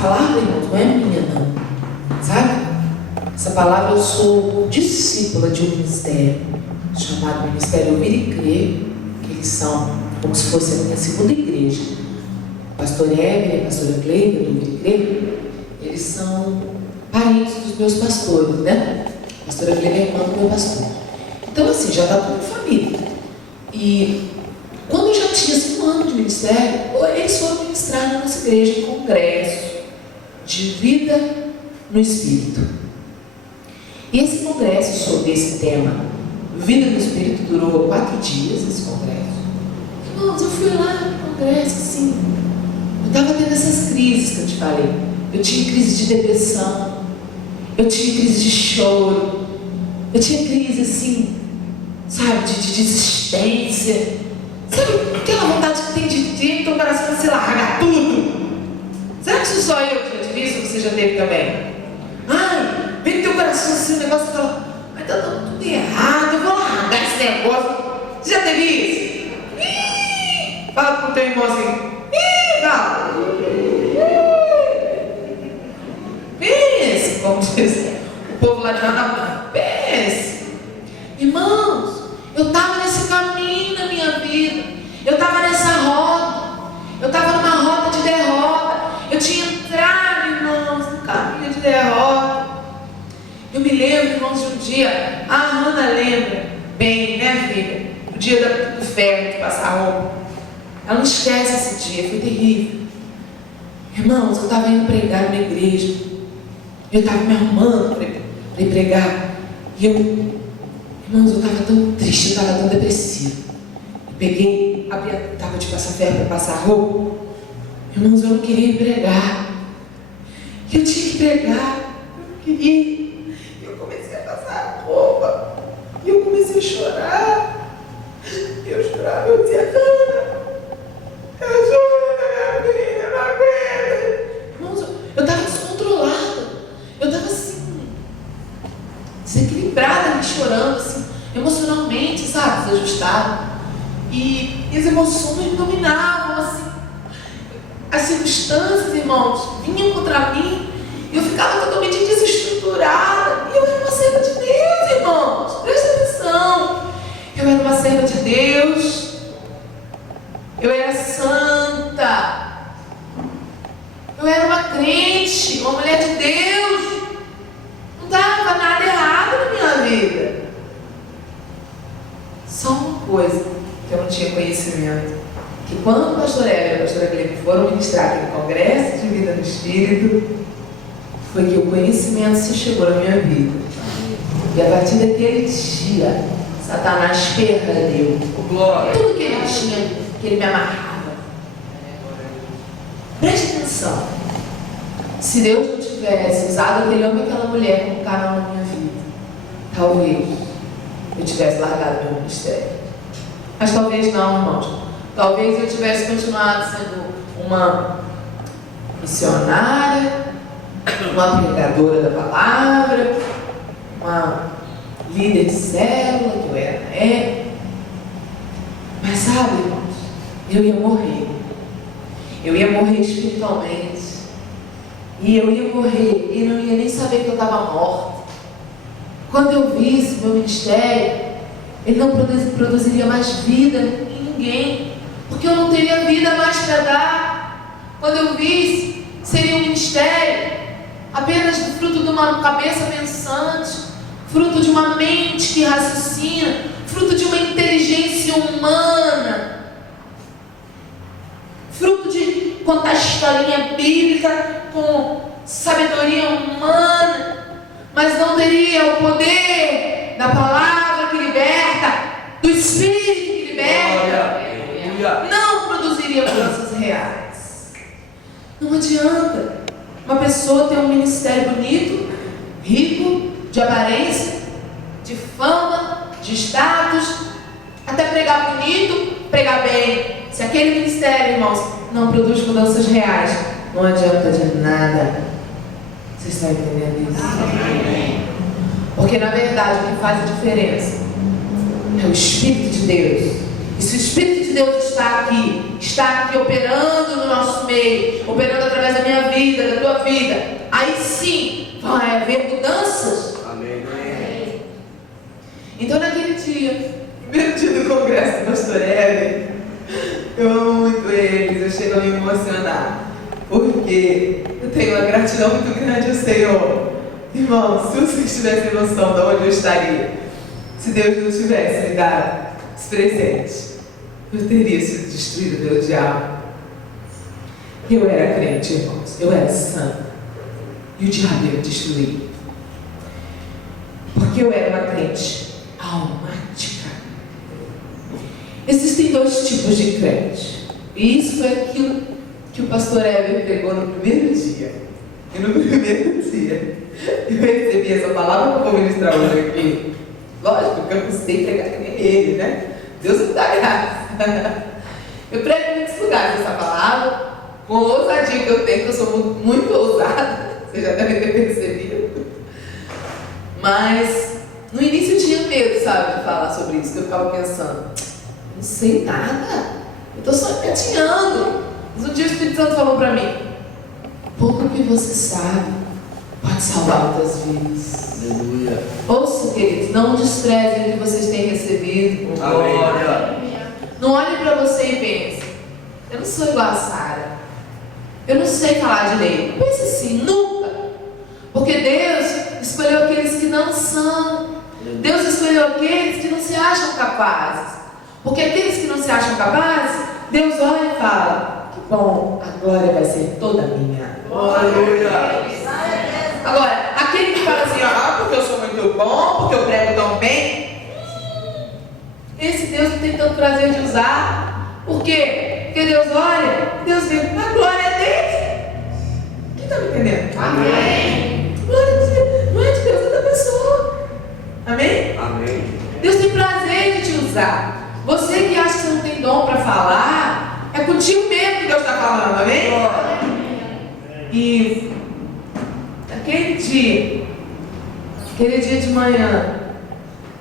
palavra, irmãos, não é minha, não. Sabe? Essa palavra, eu sou discípula de um ministério chamado Ministério Ouvir e Crer, que eles são como se fosse a minha segunda igreja. O pastor Eber e a pastora Cleide, do Ouvir e Crer, eles são parentes dos meus pastores, né? A pastora Cleide é irmã do meu pastor. Então, assim, já está tudo em família. E quando eu já tinha 5 anos de ministério, eles foram ministrar na nossa igreja um congresso de vida no Espírito. E esse congresso sobre esse tema, vida no Espírito, durou 4 dias, esse congresso. Irmãos, eu fui lá no congresso, assim, eu estava tendo essas crises que eu te falei. Eu tinha crise de depressão, eu tinha crise de choro, eu tinha crise, assim, sabe, de desistência. Sabe aquela vontade que tem de ter no teu coração de se largar tudo? Será que isso só eu que já tive isso ou você já teve também? Ai, vem no teu coração assim, um negócio e fala, mas tá dando tudo errado, eu vou largar esse negócio. Você já teve isso? Ih! Fala pro teu irmão assim, ih, fala. Pense, como diz o povo lá de Natal, pense. Irmãos, eu estava nesse caminho na minha vida, eu estava nessa roda, eu estava numa roda de derrota, eu tinha entrado, irmãos, num caminho de derrota. Eu me lembro, irmãos, de um dia, a Ana lembra bem, né, filha? O dia do ferro de passar roupa. Ela não esquece esse dia, foi terrível. Irmãos, eu estava indo pregar numa igreja, eu estava me arrumando para ir pregar, e irmãos, eu estava tão triste, eu estava tão depressiva. Eu peguei, abri a tábua de passar ferro para passar roupa. Irmãos, eu não queria ir pregar. Eu tinha que pregar, eu não queria. E eu comecei a passar roupa. E eu comecei a chorar. Eu chorava, eu dizia, Ana, eu choro, minha filha, eu não aguento. Irmãos, eu estava descontrolada. Eu estava assim, desequilibrada, me chorando, assim, emocionalmente, sabe, desajustada. E as emoções me dominavam, assim. As circunstâncias, irmãos, vinham contra mim. E eu ficava totalmente desestruturada. E eu era uma serva de Deus, irmãos. Presta atenção. Eu era uma serva de Deus. Eu era santa. Eu era uma crente, uma mulher de Deus. Não estava nada errado na minha vida. Só uma coisa que eu não tinha conhecimento. Que quando o pastor Eber e a pastora Cleide foram ministrar aquele congresso de vida no Espírito, foi que o conhecimento se chegou na minha vida. E a partir daquele dia, Satanás perdeu tudo que ele tinha, que ele me amarrava. Preste atenção. Se Deus não tivesse usado aquele homem e aquela mulher como canal na minha vida, talvez eu tivesse largado meu ministério. Mas talvez não, irmãos. Talvez eu tivesse continuado sendo uma missionária, uma pregadora da palavra, uma líder de célula, que eu era na época. Mas sabe, irmãos, eu ia morrer. Eu ia morrer espiritualmente. E eu ia morrer e não ia nem saber que eu estava morta. Quando eu visse meu ministério, ele não produziria mais vida em ninguém, porque eu não teria vida mais para dar. Quando eu visse, seria um ministério apenas do fruto de uma cabeça pensante, fruto de uma mente que raciocina, fruto de uma inteligência humana, fruto de contar historinha bíblica com sabedoria humana, mas não teria o poder da palavra que liberta, do Espírito que liberta. Não produziria mudanças reais. Não adianta uma pessoa ter um ministério bonito, rico, de aparência, de fama, de status, até pregar bonito, pregar bem. Se aquele ministério, irmãos, não produz mudanças reais, não adianta de nada. Vocês estão entendendo isso? Amém. Porque na verdade o que faz a diferença é o Espírito de Deus E se o Espírito de Deus está aqui operando no nosso meio, operando através da minha vida, da tua vida, aí sim vai haver mudanças. Amém. Então naquele dia, primeiro dia do congresso do pastor Heber, eu amo muito eles, eu chego a me emocionar, porque eu tenho uma gratidão muito grande ao Senhor. Irmãos, se vocês tivessem noção de onde eu estaria, se Deus não tivesse me dado esse presente, eu teria sido destruído pelo diabo. Eu era crente, irmãos, eu era santo, e o diabo ia me destruir, porque eu era uma crente almática. Existem dois tipos de crente, e isso foi aquilo que o pastor Heber pregou no primeiro dia. E no primeiro dia eu recebi essa palavra que eu vou ministrar hoje aqui. Lógico que eu não sei pregar que nem ele, né? Deus me dá graça. Eu prego em muitos lugares essa palavra, com a ousadia que eu tenho, que eu sou muito ousada, vocês já devem ter percebido. Mas no início eu tinha medo, sabe, de falar sobre isso, que eu ficava pensando, não sei nada, eu estou só engatinhando. Mas um dia o Espírito Santo falou para mim, pouco que você sabe pode salvar muitas vidas. Aleluia. Ouça, queridos, não desprezem o que vocês têm recebido. Amém. Não olhe para você e pense, eu não sou igual a Sara, eu não sei falar direito. Não pense assim, nunca. Porque Deus escolheu aqueles que não são. Deus escolheu aqueles que não se acham capazes. Porque aqueles que não se acham capazes, Deus olha e fala, que bom, a glória vai ser toda minha. Aleluia. Agora, aquele que fala assim, porque eu sou muito bom, porque eu prego tão bem, esse Deus não tem tanto prazer de usar. Por quê? Porque Deus olha e Deus vê, a glória é dele. Quem está me entendendo? Amém. Glória a Deus, não é de Deus, é da pessoa. Amém? Amém. Deus tem prazer de te usar. Você que acha que você não tem dom para falar, é contigo mesmo que Deus está falando, amém? E aquele dia de manhã,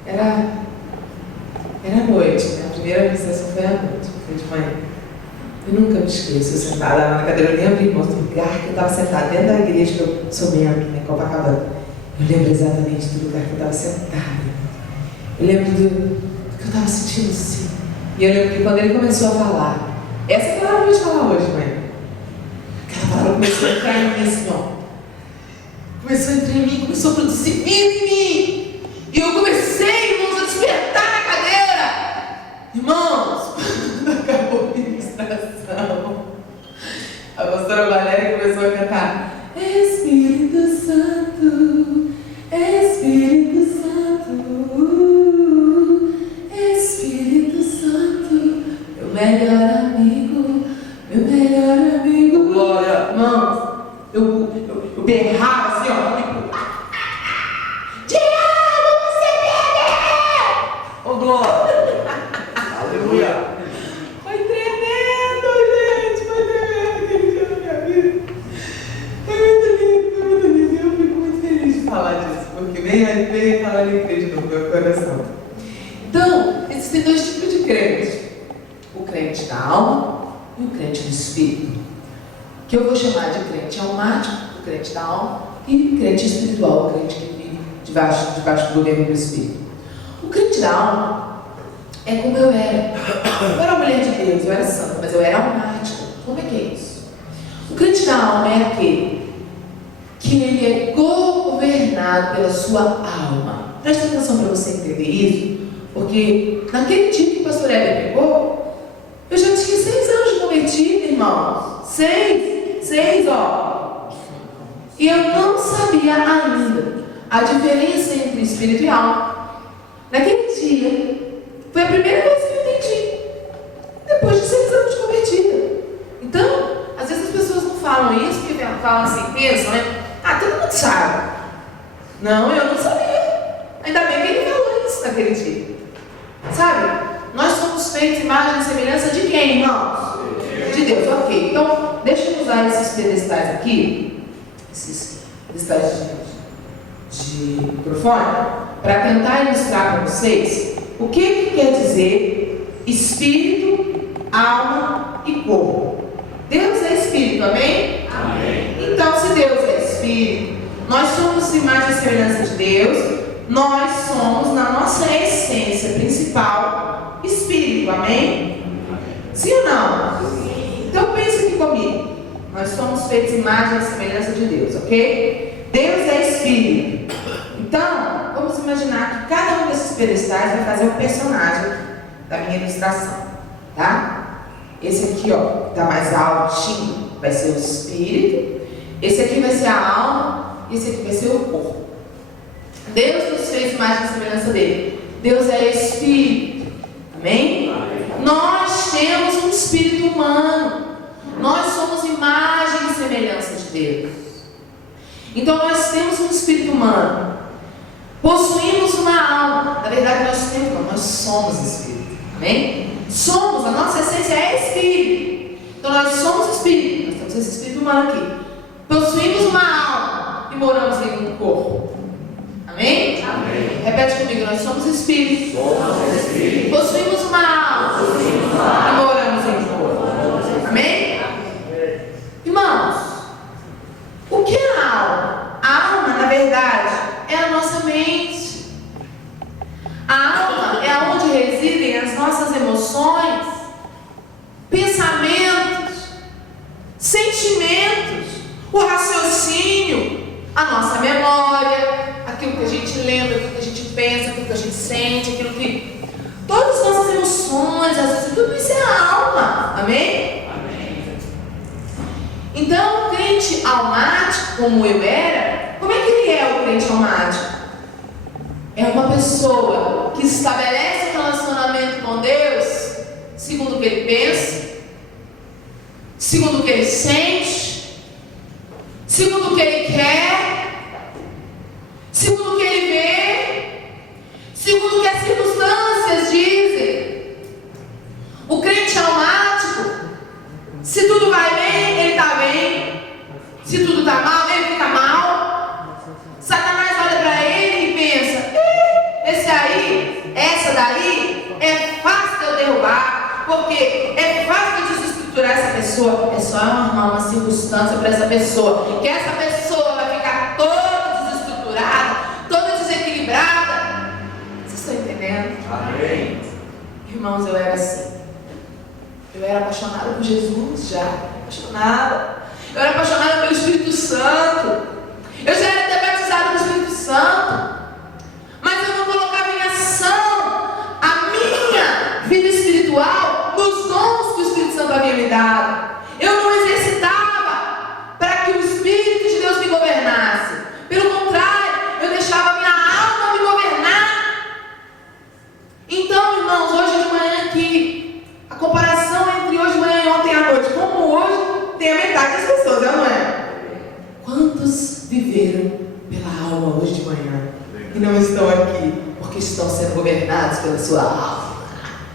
era noite, né? A primeira ministração foi à noite, foi de manhã. Eu nunca me esqueço, eu sentada lá na cadeira, eu nem abri mão do lugar que eu estava sentada, dentro da igreja que eu sou membro, né, Copacabana. Eu lembro exatamente do lugar que eu estava sentada. Eu lembro do que eu estava sentindo assim. E eu lembro que quando ele começou a falar, essa palavra eu vou te falar hoje, mãe. Aquela palavra começou a entrar em mim assim, ó. Começou a entrar em mim, começou a produzir vida em mim. E eu comecei, irmãos, a despertar na cadeira. Irmãos, acabou a ministração. A pastora Valéria começou a cantar, Espírito Santo, Espírito Santo, Espírito Santo, meu melhor amigo, meu melhor amigo. Glória. Irmãos, eu berrava assim, ó. Diabo, você perdeu! Ô, glória. Aleluia. Foi tremendo, gente. Foi tremendo aquele dia na minha vida. Foi muito lindo, foi muito lindo. Eu fico muito feliz de falar disso, porque vem falar alegria no meu coração. Então, existem dois tipos de crente: o crente da alma e o crente do espírito, que eu vou chamar de crente almático, o crente da alma, e crente espiritual, o crente que vive debaixo do governo do espírito. O crente da alma é como eu era. Eu era uma mulher de Deus, eu era santa, mas eu era almática. Como é que é isso? O crente da alma é aquele que ele é governado pela sua alma. Presta atenção para você entender isso, porque naquele dia que o pastor Heber pegou, eu já tinha 6 anos de convertido, irmãos. 6, ó. E eu não sabia ainda a diferença entre espírito e alma. Naquele dia, foi a primeira vez que eu entendi. Depois de 6 anos de convertida. Então, às vezes as pessoas não falam isso, porque falam assim, pensam, né? Todo mundo sabe. Não, eu não sabia. Ainda bem que ele falou isso naquele dia. Sabe? Nós somos feitos imagem e semelhança de quem, irmãos? De Deus, ok. Então, deixa eu usar esses pedestais aqui, esses pedestais de microfone, para tentar ilustrar para vocês o que quer dizer espírito, alma e corpo. Deus é espírito, amém? Amém. Então, se Deus é espírito, nós somos imagem e semelhança de Deus, nós somos, na nossa essência principal, espírito, amém? Sim ou não? Então pense aqui comigo. Nós somos feitos imagem e semelhança de Deus, ok? Deus é espírito. Então, vamos imaginar que cada um desses pedestais vai fazer um personagem da minha ilustração, tá? Esse aqui, ó, tá mais altinho, vai ser o espírito. Esse aqui vai ser a alma. E esse aqui vai ser o corpo. Deus nos fez imagem e semelhança dele. Deus é espírito, amém? Nós temos um espírito humano. Nós somos imagem e semelhança de Deus. Então nós temos um espírito humano. Possuímos uma alma. Na verdade nós somos espírito. Amém? Somos, a nossa essência é espírito. Então nós somos espírito. Nós temos esse espírito humano aqui. Possuímos uma alma e moramos em um corpo. Amém? Amém. Repete comigo, nós somos espírito. Somos espírito. Possuímos uma alma e moramos em um corpo. Amém? Irmãos, o que é a alma? A alma, na verdade, é a nossa mente. A alma é onde residem as nossas emoções, pensamentos, sentimentos, o raciocínio, a nossa memória, aquilo que a gente lembra, aquilo que a gente pensa, aquilo que a gente sente, aquilo que... Todas as nossas emoções, tudo isso é a alma. Amém? Então, o crente almático, como eu era, como é que ele é o crente almático? É uma pessoa que estabelece um relacionamento com Deus segundo o que ele pensa, segundo o que ele sente, segundo o que ele quer, segundo o que ele vê, segundo o que as circunstâncias dizem. O crente almático, se tudo vai bem, ele está bem. Se tudo está mal, ele fica mal. Satanás olha para ele e pensa: esse aí, essa daí, é fácil de eu derrubar, porque é fácil de desestruturar essa pessoa. É só arrumar uma circunstância para essa pessoa, que essa pessoa vai ficar toda desestruturada, toda desequilibrada. Vocês estão entendendo? Amém. Irmãos, eu era assim. Eu era apaixonada por Jesus já, apaixonada. Eu era apaixonada pelo Espírito Santo. Eu já era até batizada pelo Espírito Santo. Mas eu não colocava em ação a minha vida espiritual nos dons que o Espírito Santo havia me dado. Eu não exercitava para que o Espírito de Deus me governasse. Pelo contrário, eu deixava a minha alma me governar. Então, irmãos, hoje de manhã aqui, a comparação entre hoje de manhã e ontem à noite, como hoje tem a metade das pessoas, não é? Quantos viveram pela alma hoje de manhã e não estão aqui porque estão sendo governados pela sua alma?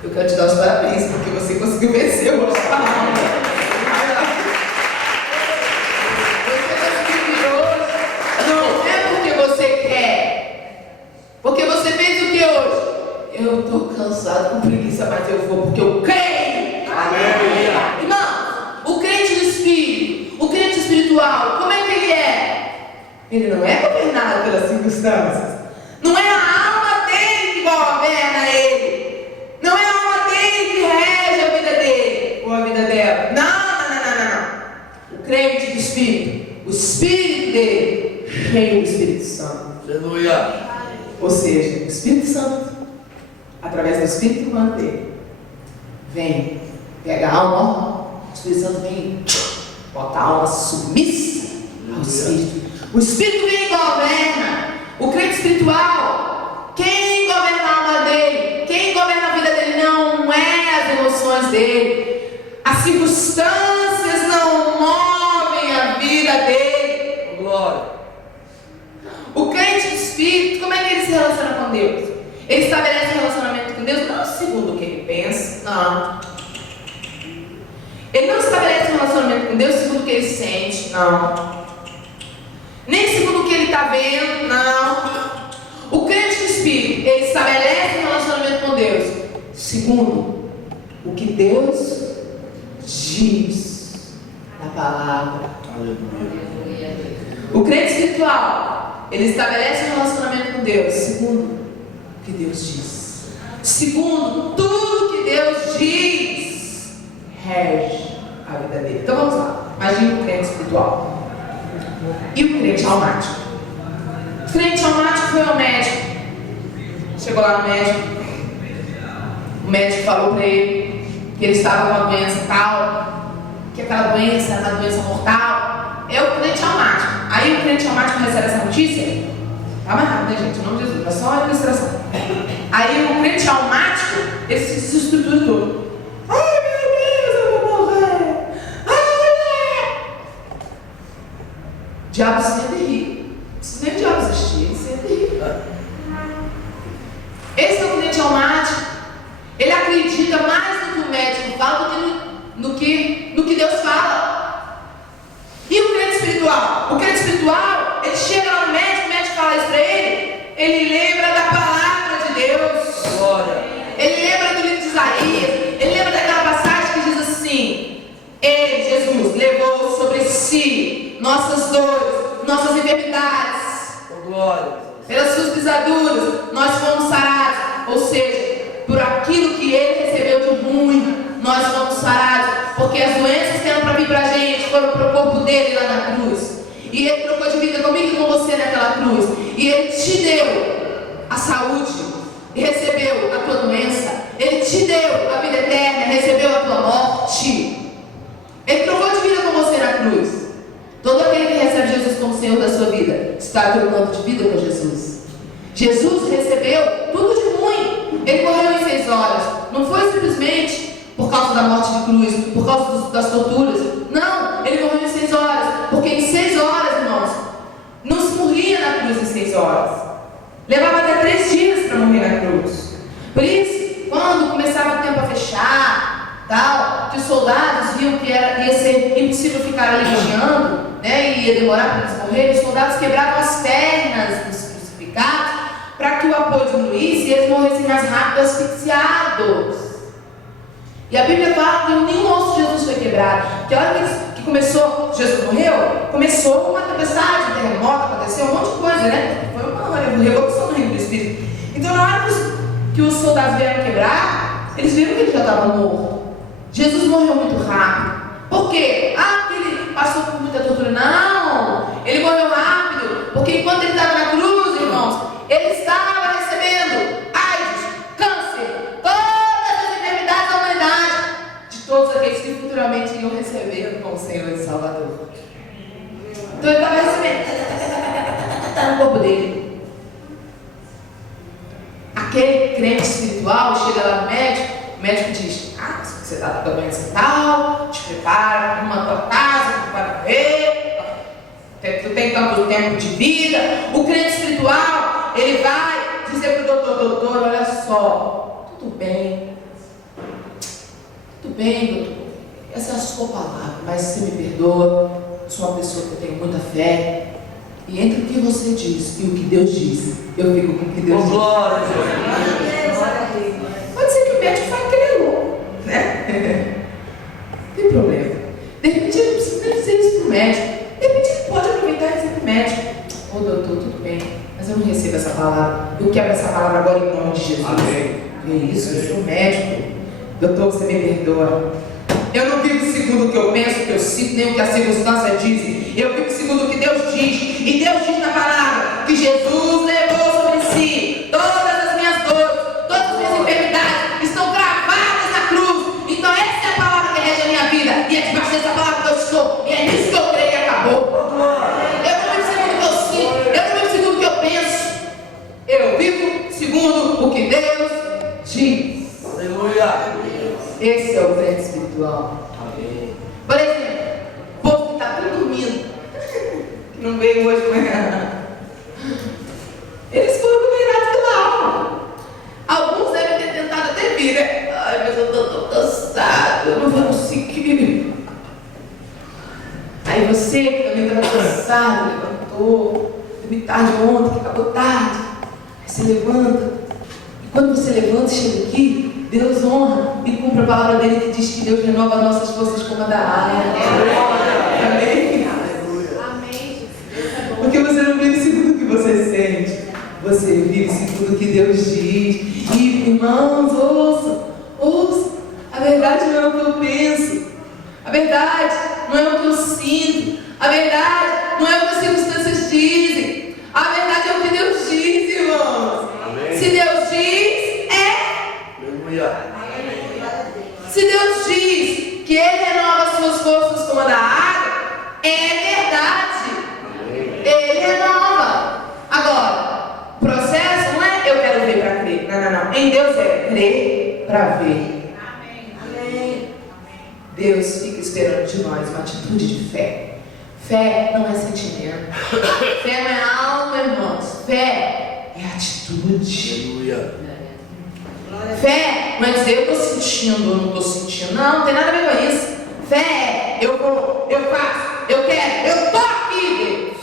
Eu quero te dar os parabéns porque você conseguiu vencer hoje sua alma. Você conseguiu vir hoje, não é porque você quer, porque você fez o que hoje? Eu estou cansado, com preguiça, mas eu vou porque eu creio. Amém. Irmão, o crente do Espírito, o crente espiritual, como é que ele é? Ele não é governado pelas circunstâncias. Não é a alma dele que governa ele. Não é a alma dele que rege a vida dele ou a vida dela. Não. O crente do Espírito, o Espírito dele, cheio do Espírito Santo. Aleluia. Ou seja, o Espírito Santo, através do Espírito humano dele, vem, pega a alma, ó, o Espírito Santo vem, bota a alma submissa ao Espírito. O Espírito vem e governa. O crente espiritual, quem governa a alma dele, quem governa a vida dele não é as emoções dele. As circunstâncias não movem a vida dele. Glória. O crente do Espírito, como é que ele se relaciona com Deus? Ele estabelece um relacionamento com Deus não segundo o que ele pensa, não. Ele não estabelece um relacionamento com Deus segundo o que ele sente, não. Nem segundo o que ele está vendo, não. O crente do Espírito, ele estabelece um relacionamento com Deus segundo o que Deus diz na palavra. O crente espiritual, ele estabelece um relacionamento com Deus, segundo o que Deus diz. Segundo, tudo que Deus diz rege a vida dele. Então vamos lá. Imagina o crente espiritual e o crente almático. O crente almático foi ao médico. Chegou lá no médico. O médico falou para ele que ele estava com uma doença tal, que aquela doença era uma doença mortal. É o crente almático. Aí o crente almático recebe essa notícia. Tá mais rápido, né, gente? Em nome de Jesus. É só uma ilustração. Aí o crente almático, ele se desestrutura todo. Ai, meu Deus, eu vou morrer. Ai, o diabo sempre ri. Não precisa nem o diabo existir, ele sempre ri. Esse é o crente almático. Ele acredita mais no que o médico fala do que no que Deus fala. E o crente espiritual? O crente espiritual, ele chega lá no médico, o médico fala isso para ele lembra da palavra de Deus. Glória. Ele lembra do livro de Isaías, ele lembra daquela passagem que diz assim: Ele, Jesus, levou sobre si nossas dores, nossas enfermidades. Glória. Pelas suas pisaduras, nós fomos sarados. Ou seja, por aquilo que ele recebeu de ruim, nós fomos sarados. Porque as doenças que eram para vir para a gente foram para o corpo dele lá na cruz. E ele trocou de vida comigo e com você naquela cruz. E ele te deu a saúde e recebeu a tua doença. Ele te deu a vida eterna e recebeu a tua morte. Ele trocou de vida com você na cruz. Todo aquele que recebe Jesus como Senhor da sua vida está trocando de vida com Jesus. Jesus recebeu tudo de ruim. Ele morreu em 6 horas. Não foi simplesmente por causa da morte de cruz, por causa das torturas. Não, ele morreu em 6 horas. Porque em 6 horas, irmãos, não se morria na cruz em 6 horas. Levava até 3 dias para morrer na cruz. Por isso, quando começava o tempo a fechar, tal, que os soldados viam que ia ser impossível ficar ali vigiando, né, e ia demorar para eles morrerem, os soldados quebravam as pernas dos crucificados para que o apoio diminuísse e eles morressem mais rápido, asfixiados. E a Bíblia fala que nenhum osso de Jesus foi quebrado. Que a hora que começou, Jesus morreu, começou uma tempestade, um terremoto, aconteceu um monte de coisa, né? Foi uma revolução no reino do Espírito. Então, na hora que os soldados vieram quebrar, eles viram que ele já estava morto. Jesus morreu muito rápido. Por quê? Porque ele passou por muita tortura. Não! Ele morreu rápido, porque enquanto ele estava na cruz, irmãos, ele estava recebendo AIDS, câncer, todas as enfermidades da humanidade, de todos aqueles que futuramente iriam receber como Senhor e Salvador. Então ele estava recebendo, está no corpo dele. Aquele crente espiritual chega lá no médico, o médico diz: você está com doença tal, te prepara, arruma a tua casa, tu vai morrer, tu tem tanto tempo de vida. O crente espiritual, ele vai dizer para o doutor, olha só, tudo bem, doutor, essa é a sua palavra, mas você me perdoa, eu sou uma pessoa que eu tenho muita fé, e entre o que você diz e o que Deus diz, eu fico com o que Deus diz. Glória. Pode ser que o médico fale que ele é louco, né? Não tem problema. De repente ele não precisa nem dizer isso para o médico. De repente ele pode aproveitar e dizer para o médico: ô doutor, tudo bem, mas eu não recebo essa palavra. Eu quero essa palavra agora em nome de Jesus. Amém. Que isso, eu sou médico. Doutor, você me perdoa. Eu não vivo segundo o que eu penso, o que eu sinto, nem o que a circunstância diz. Eu vivo segundo o que Deus diz. E Deus diz na palavra que Jesus levou sobre si todas as minhas dores, todas as minhas enfermidades, estão gravadas na cruz. Então essa é a palavra que rege a minha vida. E é debaixo dessa palavra que eu estou. E é nisso que eu creio e acabou. Eu não vivo segundo o que eu sinto, eu não vivo segundo o que eu penso. Eu vivo segundo o que Deus diz. Aleluia. Esse é o crente espiritual. Amém. Por exemplo, o povo que está tudo dormindo, que não veio hoje de manhã, eles foram governados pela alma. Alguns devem ter tentado até vir, né? Ai, mas eu estou tão cansado, eu não vou conseguir. Aí você, que também estava cansado, levantou, dormiu tarde ontem, que acabou tarde. Aí você levanta, e quando você levanta e chega aqui, Deus honra e cumpre a palavra dele que diz que Deus renova nossas forças como a da águia. Amém? Amém. Porque você não vive segundo o que você sente, você vive segundo o que Deus diz. E irmãos, ouça, a verdade não é o que eu penso, a verdade não é o que eu sinto, a verdade não é o que as circunstâncias dizem, a verdade é o que Deus diz, irmãos. Amém. Se Deus diz, Aleluia. se Deus diz que Ele renova as suas forças como a da água, é verdade. Ele renova. Agora, o processo não é eu quero ver para crer. Não. Em Deus é crer para ver. Amém. Deus fica esperando de nós uma atitude de fé. Fé não é sentimento. Fé não é alma, irmãos. Fé é atitude. Aleluia. Fé não é dizer eu estou sentindo ou não estou sentindo. Não tem nada a ver com isso. Fé é eu vou, eu faço, eu quero, eu estou aqui, Deus.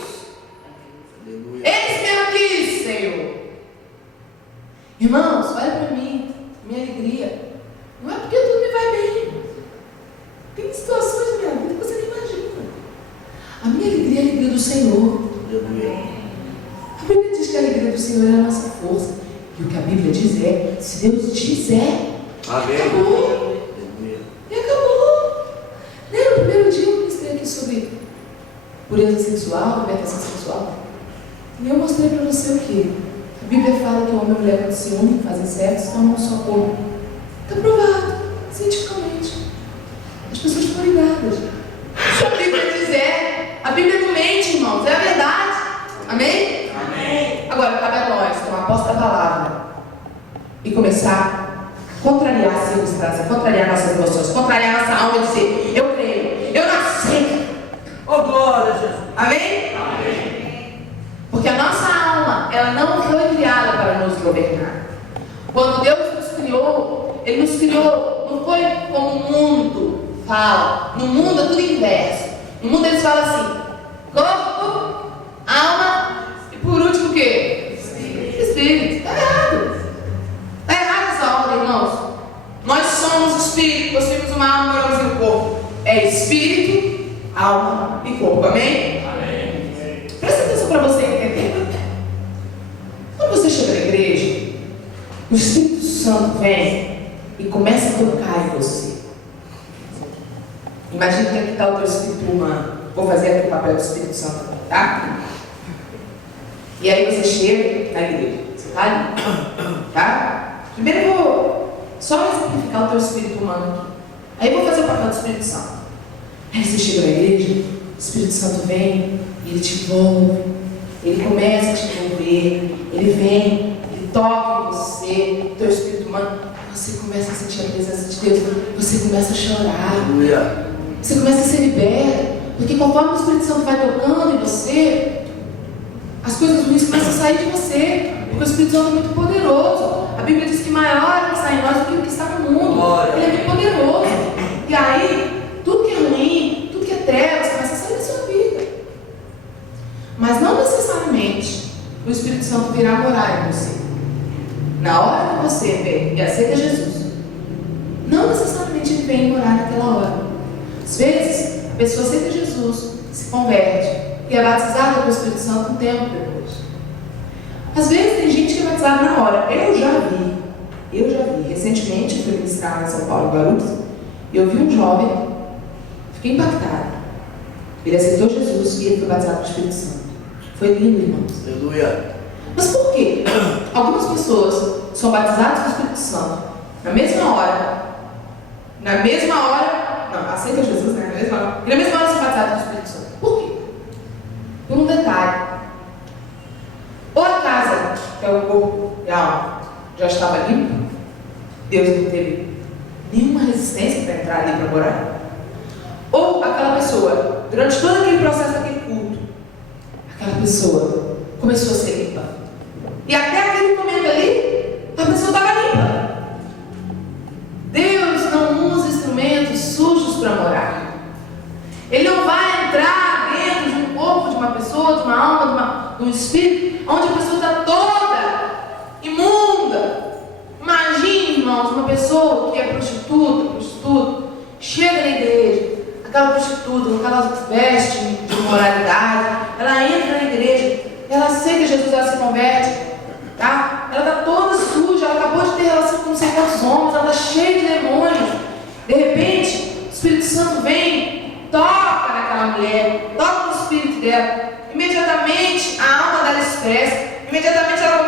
Aleluia. Eis que eu quis, Senhor. Irmãos, olha para mim, minha alegria. Não é porque tudo me vai bem. Tem situações na minha vida que você não imagina. A minha alegria é a alegria do Senhor. Aleluia. A Bíblia diz que a alegria do Senhor é a nossa força. E o que a Bíblia diz é, se Deus disser, Amém. acabou. Aleluia. E acabou. Né? No primeiro dia eu ministrei aqui sobre pureza sexual, libertação sexual. E eu mostrei para você o que? A Bíblia fala que o homem e a mulher quando se unem, fazem sexo, tornam um só corpo. Está provado, cientificamente. As pessoas estão ligadas. Se a Bíblia dizer, a Bíblia não mente, irmãos, é a verdade. Amém? Amém. Agora, cabe a nós tomar posse da palavra e começar a contrariar a circunstância, contrariar nossas emoções, contrariar nossa alma e dizer, eu creio, eu nasci. Oh, glória a Jesus. Amém? Amém. Porque a nossa alma, ela não foi criada para nos governar. Quando Deus nos criou, Ele nos criou, não foi como o mundo fala. No mundo é tudo inverso. No mundo eles falam assim, corpo, alma e por último o quê? Espírito. Está errado. Está errado essa ordem, irmãos. Nós somos espírito, possuímos uma alma, moramos em um corpo. É espírito, alma e corpo. Amém? Amém. Presta atenção para você entender. Quando você chega na igreja, o Espírito Santo vem e começa a tocar em você. Imagina que aqui está o teu espírito humano. Vou fazer aqui o papel do Espírito Santo, tá? E aí você chega na igreja. Você está ali, tá? Primeiro eu vou só exemplificar o teu espírito humano aqui. Aí eu vou fazer o papel do Espírito Santo. Aí você chega na igreja, o Espírito Santo vem e ele te envolve. Ele começa a te envolver. Ele vem, ele toca em você, o teu espírito humano. Você começa a sentir a presença de Deus. Você começa a chorar. Aleluia. Você começa a ser liberto. Porque conforme o Espírito Santo vai tocando em você, as coisas ruins começam a sair de você. Porque o Espírito Santo é muito poderoso. A Bíblia diz que maior é o que está em nós do que o que está no mundo. Glória. Ele é muito poderoso. E aí, tudo que é ruim, tudo que é trevas, começa a sair da sua vida. Mas não necessariamente o Espírito Santo virá morar em você. Na hora que você vem e aceita Jesus, não necessariamente ele vem morar naquela hora. Às vezes, a pessoa aceita Jesus, se converte e é batizada pelo Espírito Santo um tempo depois. Às vezes tem gente que é batizada na hora. Eu já vi. Recentemente eu fui ministrar em São Paulo, em Guarulhos, e eu vi um jovem, fiquei impactada. Ele aceitou Jesus e ele foi batizado pelo Espírito Santo. Foi lindo, irmãos. Aleluia. Mas por quê? Algumas pessoas são batizadas pelo Espírito Santo na mesma hora. Não, aceita Jesus, né? Na mesma hora. E na mesma hora são batizadas pelo Espírito Santo. Por quê? Por um detalhe. Ou a casa, que é o corpo e a alma, já estava limpa, Deus não teve nenhuma resistência para entrar ali para morar. Ou aquela pessoa, durante todo aquele processo daquele culto, aquela pessoa começou a ser limpa. E até aquele momento ali, a pessoa estava limpa. Deus não usa instrumentos sujos para morar. Ele não vai entrar dentro de um corpo de uma pessoa, de uma alma, de um espírito, onde a pessoa está toda imunda. Imagine, irmãos, uma pessoa pessoa que é prostituta, chega na igreja, aquela prostituta, com aquelas vestes de imoralidade, ela entra na igreja, ela aceita Jesus, ela se converte, tá? Ela está toda suja, ela acabou de ter relação com não sei quantos homens, ela está cheia de demônios. De repente, o Espírito Santo vem, toca naquela mulher, toca no espírito dela. Imediatamente a alma dela expressa, imediatamente ela